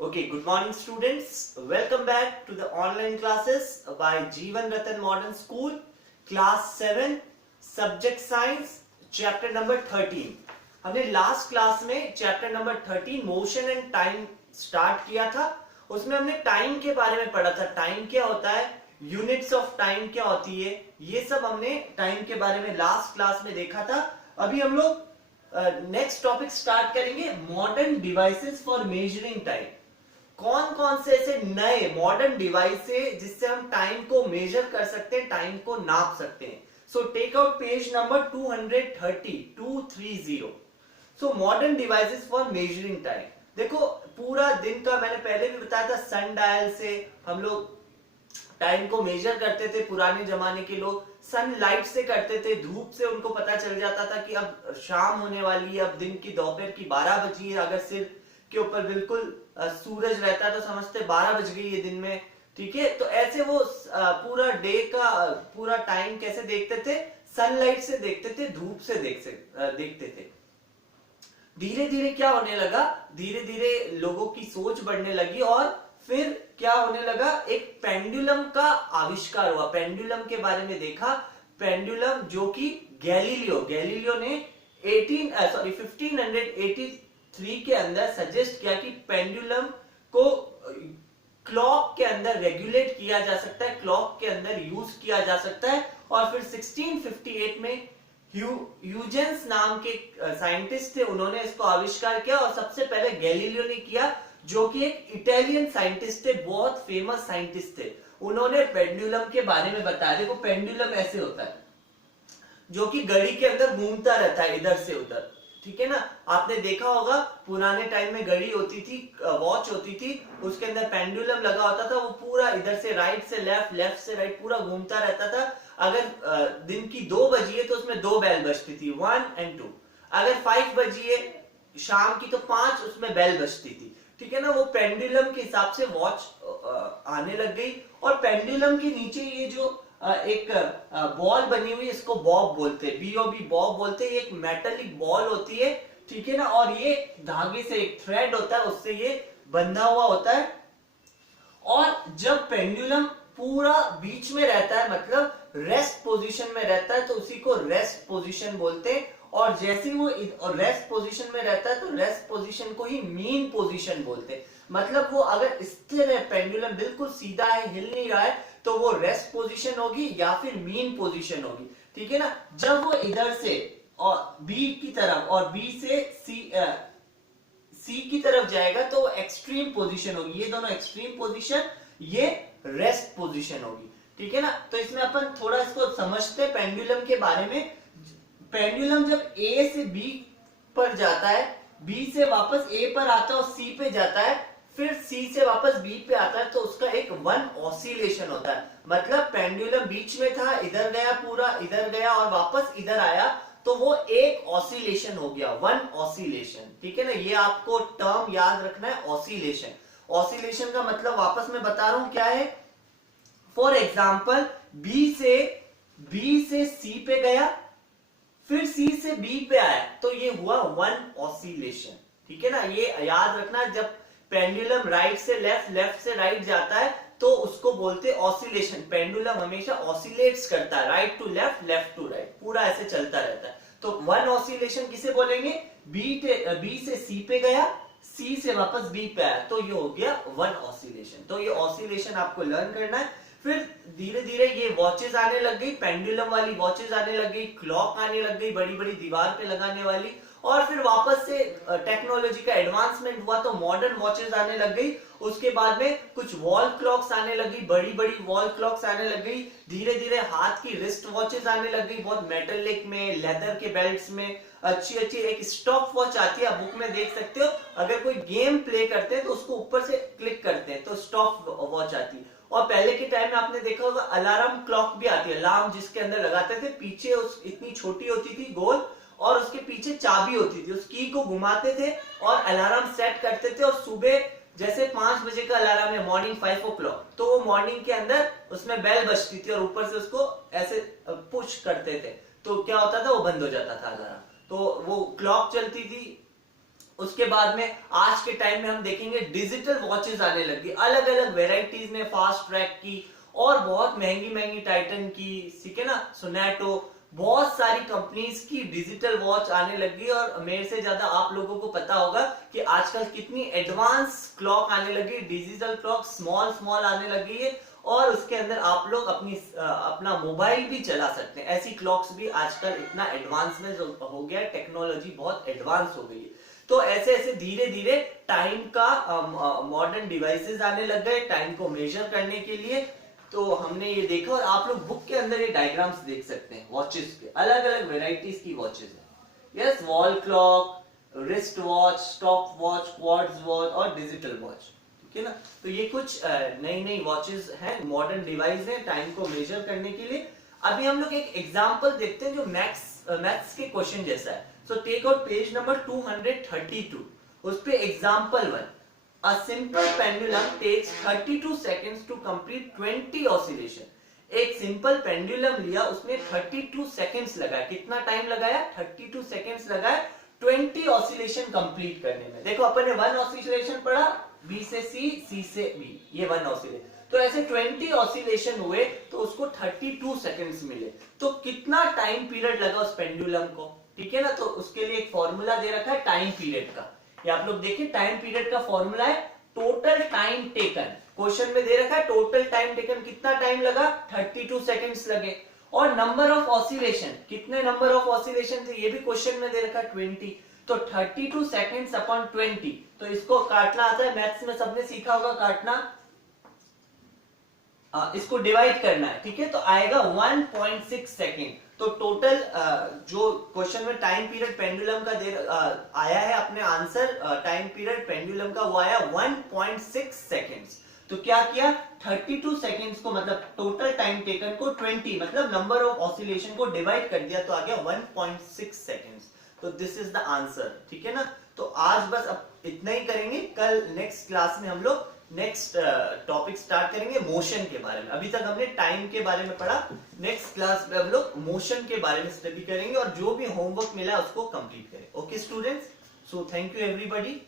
Okay, good morning students. Welcome back to the online classes by Jeevan Ratan Modern School, class 7, subject science, chapter number 13. हमने last class में chapter number 13 motion and time start किया था। उसमें हमने time के बारे में पढ़ा था, टाइम क्या होता है, यूनिट्स ऑफ टाइम क्या होती है, ये सब हमने टाइम के बारे में लास्ट क्लास में देखा था। अभी हम लोग नेक्स्ट टॉपिक स्टार्ट करेंगे, modern devices for measuring time. कौन कौन से ऐसे नए मॉडर्न डिवाइस है जिससे हम टाइम को मेजर कर सकते हैं, टाइम को नाप सकते हैं। So take out page number 230। So modern devices for measuring time. देखो पूरा दिन का मैंने पहले भी बताया था, सन डायल से हम लोग टाइम को मेजर करते थे। पुराने जमाने के लोग सनलाइट से करते थे, धूप से उनको पता चल जाता था कि अब शाम होने वाली है, अब दिन की दोपहर की 12 बजी है। अगर सिर के ऊपर बिल्कुल सूरज रहता है तो समझते 12 बज गई है दिन में, ठीक है। तो ऐसे वो पूरा डे का पूरा टाइम कैसे देखते थे, सनलाइट से देखते थे, धूप से देखते थे। धीरे धीरे क्या होने लगा, धीरे धीरे लोगों की सोच बढ़ने लगी और फिर क्या होने लगा, एक पेंडुलम का आविष्कार हुआ। पेंडुलम के बारे में देखा, पेंडुलम जो कि गैलीलियो ने 1583 के अंदर सजेस्ट किया कि पेंडुलम को क्लॉक के अंदर रेगुलेट किया जा सकता है, क्लॉक के अंदर यूज किया जा सकता है। और फिर 1658 में ह्यूजेंस नाम के साइंटिस्ट थे, उन्होंने इसको आविष्कार किया और सबसे पहले गैलीलियो ने किया, जो कि एक इटालियन साइंटिस्ट थे, बहुत फेमस साइंटिस्ट थे। उन्होंने पेंडुलम के बारे में बताया। देखो पेंडुलम ऐसे होता है जो कि घड़ी के अंदर घूमता रहता है इधर से उधर, ठीक है ना। आपने देखा होगा पुराने टाइम में घड़ी होती थी, वॉच होती थी, उसके अंदर पेंडुलम लगा होता था, वो पूरा इधर से राइट से लेफ्ट, लेफ्ट से राइट पूरा घूमता रहता था। अगर दिन की 2 बजी है तो उसमें 2 बेल बजती थी, 1 और 2। अगर 5 बजी है शाम की तो 5 उसमें बेल बजती थी, ठीक है ना। वो पेंडुलम के हिसाब से वॉच आने लग गई। और पेंडुलम के नीचे ये जो एक बॉल बनी हुई, इसको बॉब बोलते हैं, BOB बॉब बोलते हैं। एक मेटालिक बॉल होती है, ठीक है ना, और ये धागे से एक थ्रेड होता है, उससे ये बंधा हुआ होता है। और जब पेंडुलम पूरा बीच में रहता है, मतलब रेस्ट पोजीशन में रहता है, तो उसी को रेस्ट पोजीशन बोलते हैं। और जैसे वो रेस्ट पोजीशन में रहता है तो रेस्ट पोजीशन को ही मीन पोजीशन बोलते हैं। मतलब वो अगर स्थिर है, पेंडुलम बिल्कुल सीधा है, हिल नहीं रहा है, तो वो रेस्ट पोजीशन होगी या फिर मीन पोजीशन होगी, ठीक है ना। जब वो इधर से और बी की तरफ और बी से सी की तरफ जाएगा तो एक्सट्रीम पोजीशन होगी। ये दोनों एक्सट्रीम पोजीशन, ये रेस्ट पोजीशन होगी, ठीक है ना। तो इसमें अपन थोड़ा इसको समझते हैं पेंडुलम के बारे में। पेंडुलम जब ए से बी पर जाता है, बी से वापस ए पर आता है और सी पे जाता है, फिर सी से वापस बी पे आता है, तो उसका एक वन ऑसिलेशन होता है। मतलब पेंडुलम बीच में था, इधर गया, पूरा इधर गया और वापस इधर आया, तो वो एक ऑसिलेशन हो गया, वन ऑसिलेशन, ठीक है ना। ये आपको टर्म याद रखना है, ऑसिलेशन। ऑसिलेशन का मतलब वापस मैं बता रहा हूं क्या है। फॉर एग्जाम्पल बी से सी पे गया, फिर सी से बी पे आया, तो ये हुआ वन ऑसिलेशन, ठीक है ना। ये याद रखना, जब पेंडुलम राइट से लेफ्ट, लेफ्ट से राइट जाता है तो उसको बोलते ऑसिलेशन। पेंडुलम हमेशा ऑसिलेट्स करता है, right to left, left to right, पूरा ऐसे चलता रहता है। तो वन ऑसिलेशन किसे बोलेंगे, बी से सी पे गया, सी से वापस बी पे आया, तो ये हो गया वन ऑसिलेशन। तो ये ऑसिलेशन आपको लर्न करना है। फिर धीरे धीरे ये वॉचेस आने लग गई, पेंडुलम वाली वॉचेस आने लग गई, क्लॉक आने लग गई, बड़ी बड़ी दीवार पे लगाने वाली। और फिर वापस से टेक्नोलॉजी का एडवांसमेंट हुआ तो मॉडर्न वॉचेस आने लग गई। उसके बाद में कुछ वॉल क्लॉक्स आने लगी, बड़ी बड़ी वॉल क्लॉक्स आने लग गई। धीरे धीरे हाथ की रिस्ट वॉचेस आने लग गई, बहुत मेटेलिक में, लेदर के बेल्ट्स में, अच्छी अच्छी। एक स्टॉप वॉच आती है, आप बुक में देख सकते हो। अगर कोई गेम प्ले करते हैं तो उसको ऊपर से क्लिक करते हैं तो स्टॉप वॉच आती है। और पहले के टाइम में आपने देखा होगा अलार्म क्लॉक भी आती है, अलार्म जिसके अंदर लगाते थे, पीछे उस इतनी छोटी होती थी गोल, और उसके पीछे चाबी होती थी, उस की को घुमाते थे और अलार्म सेट करते थे। और सुबह जैसे 5 बजे का अलार्म है, मॉर्निंग 5 o'clock, तो वो मॉर्निंग के अंदर उसमें बेल बजती थी और ऊपर से उसको ऐसे पुश करते थे, तो क्या होता था, वो बंद हो जाता था अलार्म। तो वो क्लॉक चलती थी। उसके बाद में आज के टाइम में हम देखेंगे डिजिटल वॉचेस आने लगी, अलग अलग वेराइटीज में, फास्ट ट्रैक की और बहुत महंगी महंगी टाइटन की, ठीक है ना, सोनाटो, बहुत सारी कंपनीज की डिजिटल वॉच आने लगी। और मेरे से ज्यादा आप लोगों को पता होगा कि आजकल कितनी एडवांस क्लॉक आने लगी, डिजिटल क्लॉक स्मॉल स्मॉल आने लगी है और उसके अंदर आप लोग अपना मोबाइल भी चला सकते हैं। ऐसी क्लॉक्स भी आजकल इतना एडवांसमेंट हो गया, टेक्नोलॉजी बहुत एडवांस हो गई है। तो ऐसे ऐसे धीरे धीरे टाइम का मॉडर्न डिवाइसेस आने लग गए टाइम को मेजर करने के लिए। तो हमने ये देखा और आप लोग बुक के अंदर ये डायग्राम्स देख सकते हैं वॉचेस के, अलग अलग वेराइटीज की वॉचेस है। Yes, wall clock, wrist watch, stop watch, quartz watch और डिजिटल वॉच, ठीक है ना। तो ये कुछ नई नई वॉचेस हैं, मॉडर्न डिवाइस है टाइम को मेजर करने के लिए। अभी हम लोग एक एग्जांपल देखते हैं जो मैथ्स के क्वेश्चन जैसा है। So take out page number 232, उस पे example 1, a simple pendulum takes 32 seconds to complete 20 oscillation। एक सिंपल पेंडुलम लिया, उसने 32 सेकेंड्स लगाया। कितना टाइम लगाया? 32 सेकेंड्स लगाया 20 ऑसिलेशन कंप्लीट करने में। देखो अपन ने 1 ऑसिलेशन पढ़ा, बी से सी, सी से बी, ये 1 ऑसिलेशन। तो ऐसे 20 ऑसिलेशन हुए तो उसको 32 सेकेंड्स मिले। तो कितना टाइम पीरियड लगा उस पेंडुलम को, ठीक है ना। तो उसके लिए एक फॉर्मूला दे रखा है टाइम पीरियड का। ये आप लोग देखिए, टाइम पीरियड का फॉर्मूला है टोटल टाइम टेकन। क्वेश्चन में दे रखा है टोटल टाइम टेकन, कितना टाइम लगा? 32 सेकेंड्स लगे। और नंबर ऑफ ऑसिलेशन, कितने नंबर ऑफ ऑसिलेशन थे, ये भी क्वेश्चन में दे रखा है 20। तो 32 सेकेंड्स अपॉन 20, तो इसको काटना आता है, मैथ्स में सबने सीखा होगा काटना। इसको डिवाइड करना है, ठीक है। तो आएगा 1.6 सेकेंड। तो टोटल जो क्वेश्चन में टाइम पीरियड पेंडुलम का आया है अपने आंसर, टाइम पीरियड पेंडुलम का वो आया 1.6 सेकेंड्स। तो क्या किया, 32 सेकेंड्स को मतलब टोटल टाइम टेकन को 20 मतलब नंबर ऑफ ऑसिलेशन को डिवाइड कर दिया, तो आ गया 1.6 सेकेंड्स। तो दिस इज द आंसर, ठीक है ना। तो आज बस अब इतना ही करेंगे, कल नेक्स्ट क्लास में हम लोग नेक्स्ट टॉपिक स्टार्ट करेंगे मोशन के बारे में। अभी तक हमने टाइम के बारे में पढ़ा, नेक्स्ट क्लास में हम लोग मोशन के बारे में स्टडी करेंगे और जो भी होमवर्क मिला उसको कंप्लीट करें। Okay students, so thank you everybody.